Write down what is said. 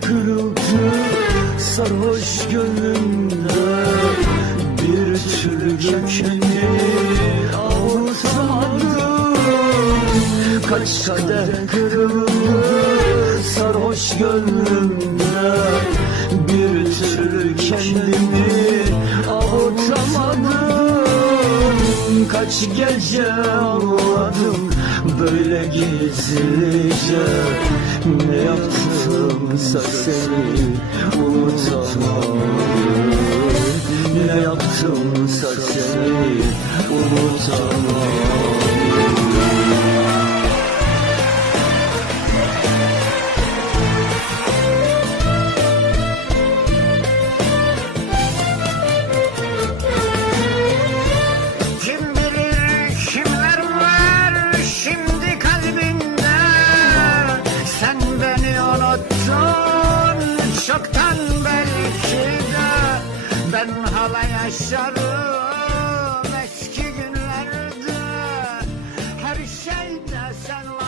kırıldı sarhoş gönlümde. Bir türlü kendimi avutamadım. Kaç kader kırıldı sarhoş gönlümde. Bir türlü kendimi avutamadım. Kaç gece ağladım böyle gizlice Ne yaptımsa seni unutamam. Ne yaptımsa seni unutamam unuttum Çoktan belki de Ben hala yaşarım. Eski günlerde Her şeyde sen varsın